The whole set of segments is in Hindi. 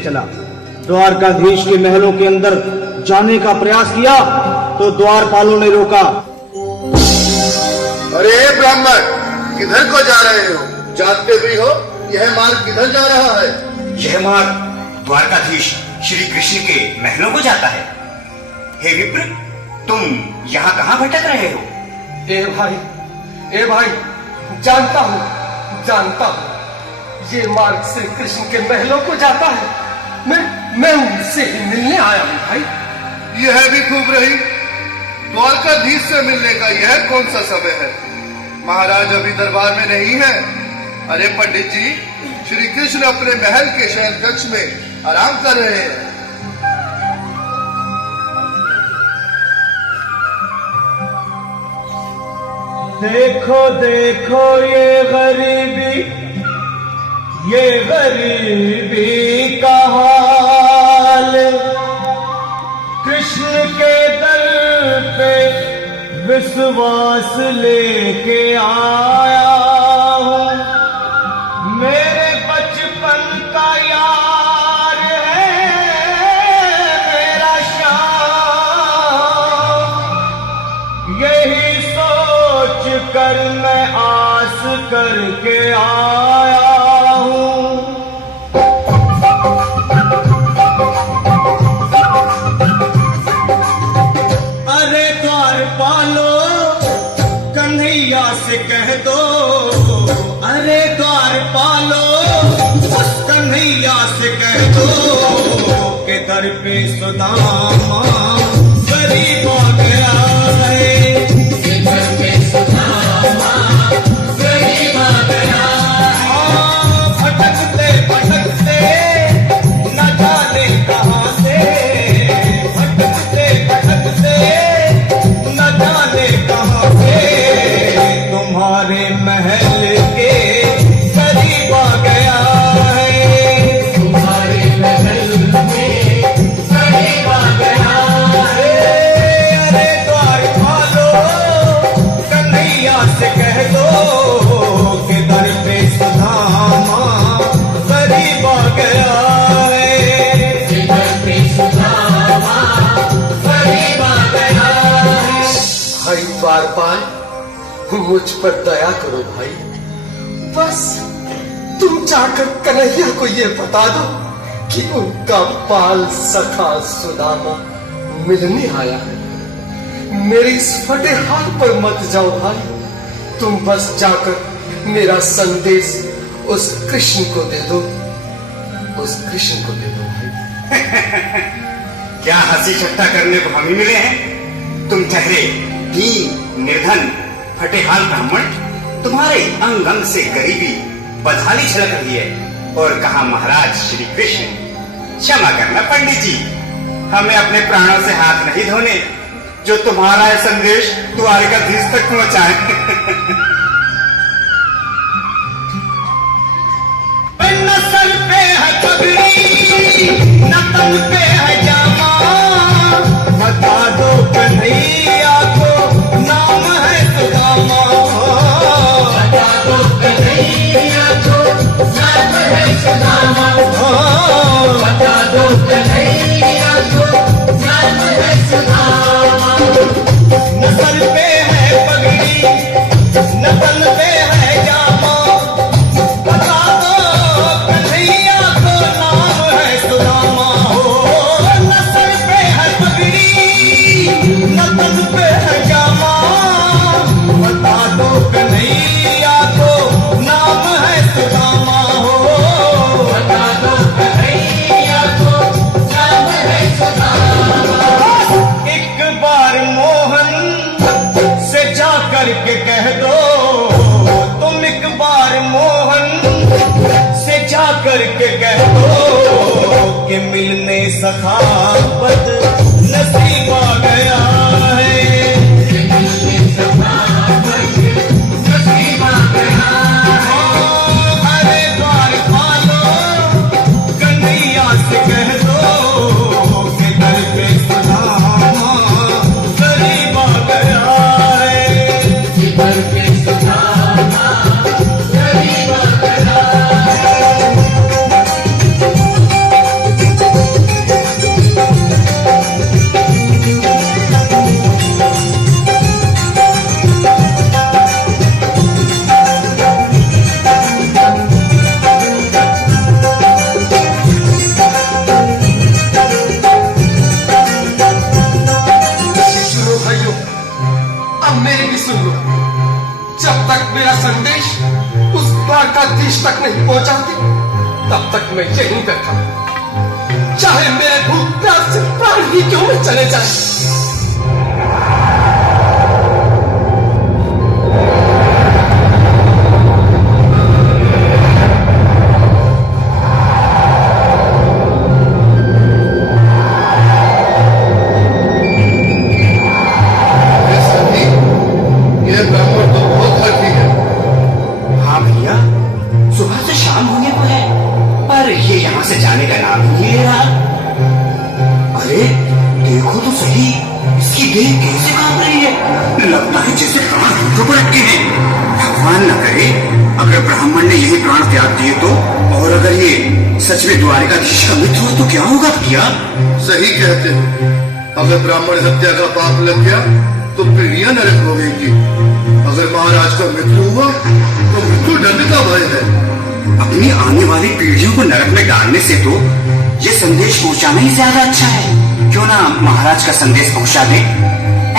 चला। द्वारकाधीश के महलों के अंदर जाने का प्रयास किया तो द्वारपालों ने रोका। अरे ब्राह्मण, किधर को जा रहे हो? जानते भी हो यह मार्ग किधर जा रहा है? यह मार्ग द्वारकाधीश श्री कृष्ण के महलों को जाता है। हे विप्र, तुम यहाँ कहाँ भटक रहे हो? ए भाई, जानता हूँ ये मार्ग श्री कृष्ण के महलों को जाता है। मैं उनसे ही मिलने आया हूँ भाई। यह भी खूब रही। द्वारकाधीश से मिलने का यह कौन सा समय है? महाराज अभी दरबार में नहीं है। अरे पंडित जी, श्री कृष्ण अपने महल के शयन कक्ष में आराम कर रहे हैं। देखो देखो ये गरीबी का हाल, कृष्ण के दर पे विश्वास लेके आया हूँ। मेरे बचपन का यार है मेरा श्याम, यही सोच कर मैं आस करके आया हूँ। अरे द्वारपालो, कन्हैया से कह दो। अरे द्वारपालो, कन्हैया से कह दो कि दर पे सुदामा गरीब आ गया है। दर पे सुदामा गरीब आ गया है। भटकते भटकते न जाने कहाँ से, भटकते भटकते न जाने कहाँ से तुम्हारे महल के करीब आ गया है। तुम्हारे महल में करीब आ गया है। अरे द्वारपालो, कन्हैया से कह दो कि दर पे सुदामा करीब आ गया है। दर पे सुदामा करीब आ गया है। भाई द्वारपाल, मुझ पर दया करो भाई। बस तुम जाकर कन्हैया को ये बता दो कि उनका बाल सखा सुदामा मिलने आया है। मेरे इस फटे हाल पर मत जाओ भाई। तुम बस जाकर मेरा संदेश उस कृष्ण को दे दो। उस कृष्ण को दे दो भाई। क्या हंसी ठट्टा करने को हम ही मिले हैं? तुम ठहरे दीन निर्धन फटेहाल ब्राह्मण, तुम्हारे अंग अंग से गरीबी बदहाली छलक रही है। और कहा महाराज श्री कृष्ण, क्षमा करना पंडित जी, हमें अपने प्राणों से हाथ नहीं धोने जो तुम्हारा यह संदेश द्वारकाधीश तक पहुंचाए। न सर पे है पगड़ी, न तन पे है जामा, बता दो कन्हैया को नाम है सुदामा। बता दो कन्हैया को नाम है सुदामा। बता दो कन्हैया को नाम है सुदामा। न सर पे है पगड़ी, न तन पे है जामा, बता दो कन्हैया को नाम है सुदामा। न सर पे है पगड़ी, न तन पे है जामा, बता दो कन्हैया को नाम है सुदामा। बता दो कन्हैया को नाम है सुदामा। एक बार मोहन से जा करके कह दो, तुम एक बार मोहन से जा करके कह दो कि मिलने सखावत नसीब आ गया है। मिलने सखावत नसीब आ गया है। अरे द्वारपालो, कन्हैया से कह दो कि दर पे सुदामा गरीब आ गया है। दर पे सुदामा गरीब आ गया है। संदेश उस द्वारकाधीश तक नहीं पहुंचाती, तब तक मैं यहीं बैठा, चाहे मेरे भूख प्यास से प्राण ही क्यों न चले जाए। जाने का नाम ही नहीं ले रहा। अरे देखो तो सही, इसकी देह कैसे कांप रही है, लगता है जैसे प्राण घुटनों पर अटके हैं। भगवान न करे अगर ब्राह्मण ने यही प्राण त्याग दिए तो, और अगर ये सच में द्वारकाधीश का मित्र हो तो क्या होगा भैया? सही कहते हो, अगर ब्राह्मण हत्या का पाप लग गया तो पीढ़ियां नरक होगी। अगर महाराज का मृत्यु हुआ तो मृत्यु दंड का भय है। अपनी आने वाली पीढ़ियों को नरक में डालने से तो ये संदेश पहुंचाना ही ज्यादा अच्छा है। क्यों ना महाराज का संदेश पहुंचा दे।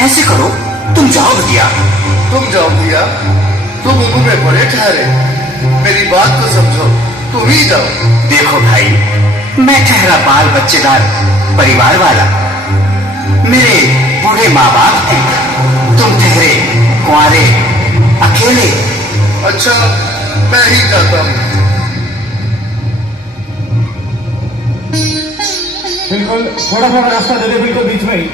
ऐसे करो, तुम जाओ भैया। तुम जाओ भैया, तुम उम्र में बड़े ठहरे, मेरी बात तो समझो, तुम ही जाओ। देखो भाई, मैं ठहरा बाल बच्चेदार परिवार वाला, मेरे बूढ़े माँ बाप थे, तुम ठहरे कुंवारे अकेले। अच्छा, मैं ही जाता हूँ। बिल्कुल थोड़ा थोड़ा रास्ता दे दे, बिल्कुल बीच में ही।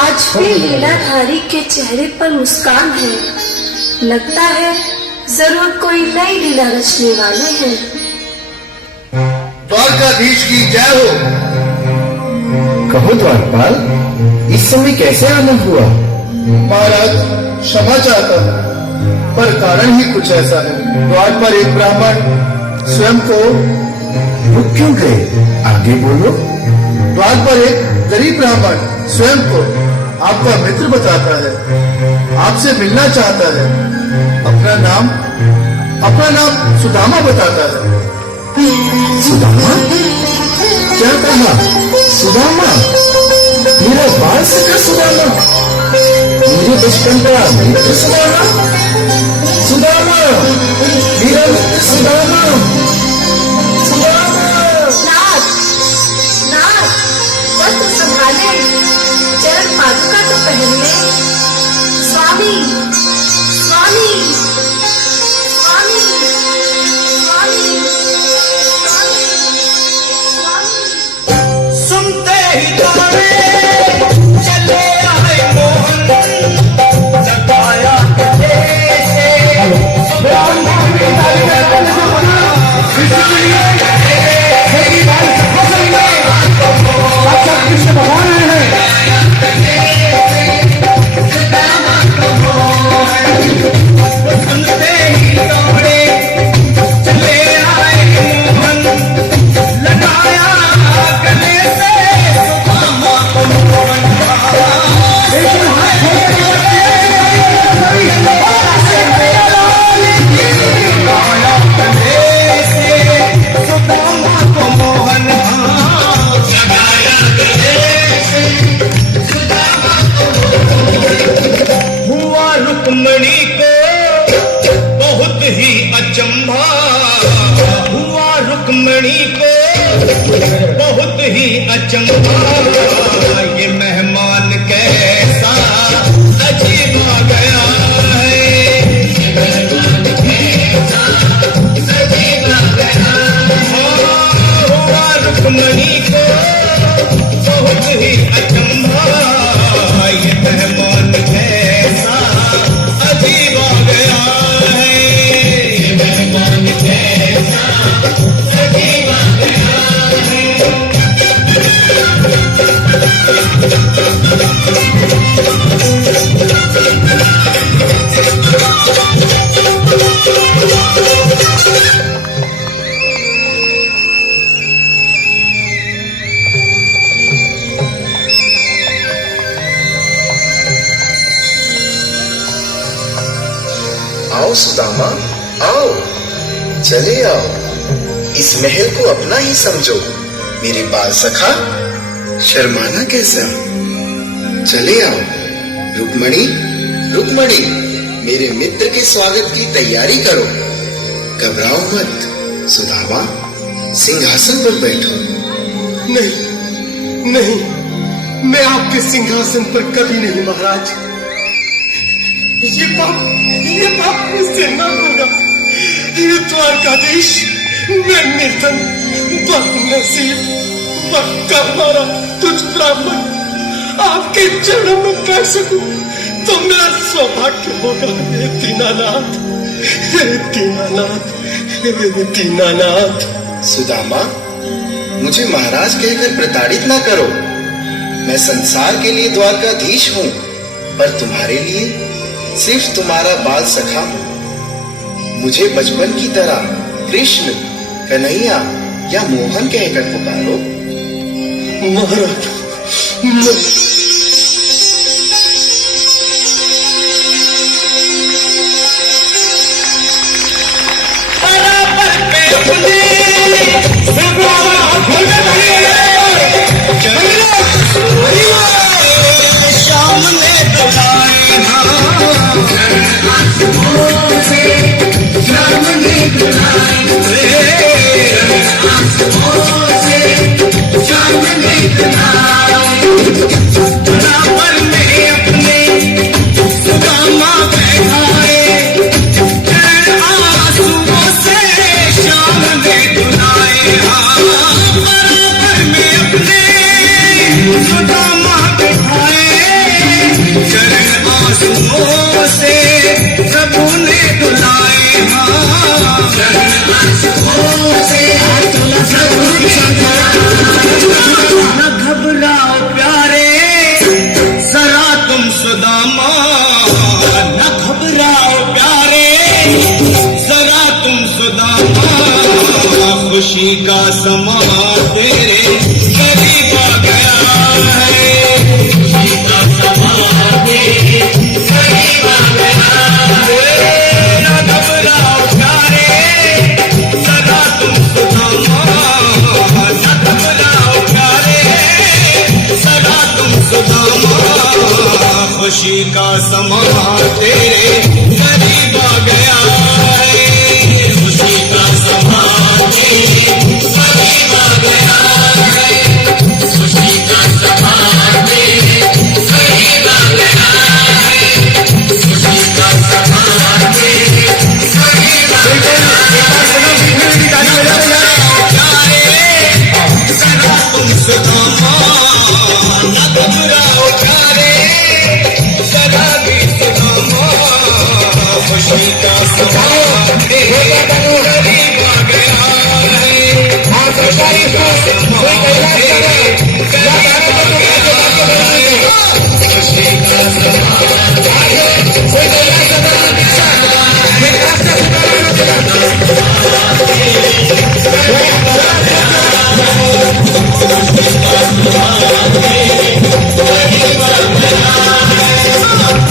आज भी लीलाधारी के चेहरे पर मुस्कान है, लगता है जरूर कोई नई लीला रचने वाले हैं। द्वारकाधीश की जय हो। कहो द्वारपाल, इस समय कैसे आनंद हुआ? महाराज क्षमा चाहता हूँ, पर कारण ही कुछ ऐसा है। द्वार पर एक ब्राह्मण स्वयं को रुक क्यों गए? आगे बोलो। द्वार पर एक गरीब ब्राह्मण स्वयं को आपका मित्र बताता है, आपसे मिलना चाहता है। अपना नाम सुदामा बताता है। सुदामा? क्या कहा? सुदामा? मेरा बाल सका सुदामा? मेरे बचपन का मित्र सुदामा? सुदामा, मेरा मित्र सुदामा, सुदामा। नाथ, वस्त्र संभाले, चरण पादुका तो पहन ले। स्वामी, स्वामी, स्वामी, स्वामी, स्वामी, स्वामी। सुनते ही तारे चले आए मोहन, जगाया बहुत ही अचंभा, ये मेहमान कैसा अजीब आ गया है। हुआ रुक्मणी को बहुत ही अचंभा, ये मेहमान कैसा अजीब आ गया है। ये मेहमान कैसा अजीब आ गया है। आओ सुदामा, आओ, चले आओ, इस महल को अपना ही समझो। मेरे बाल सखा, शर्माना कैसा? चले आओ। रुक्मणी, रुक्मणी, मेरे मित्र के स्वागत की तैयारी करो। घबराओ मत सुदामा, सिंहासन पर बैठो। नहीं नहीं, मैं आपके सिंहासन पर कभी नहीं महाराज। ये पाप मुझसे न होगा। ये द्वारकाधीश, मैं निर्धन बदनसीब बदकर्मारा तुझ ब्राह्मण आपके चरणों में कह सकूं तो मेरा सौभाग्य होगा। हे दीनानाथ, हे दीनानाथ, हे दीनानाथ। सुदामा, मुझे महाराज कहकर प्रताड़ित ना करो। मैं संसार के लिए द्वारकाधीश हूँ, पर तुम्हारे लिए सिर्फ तुम्हारा बाल सखा हूँ। मुझे बचपन की तरह कृष्ण, कन्हैया या मोहन कहकर पुकारो। महाराज, खुशी का समा तेरे करीब आ गया है। खुशी का समा तेरे करीब आ गया है। न घबराओ प्यारे, सदा तुम सुदामा। न घबराओ प्यारे, सदा तुम सुदामा। खुशी का समा तेरे करीब आ गया है। खुशी का समा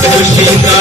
खुशी का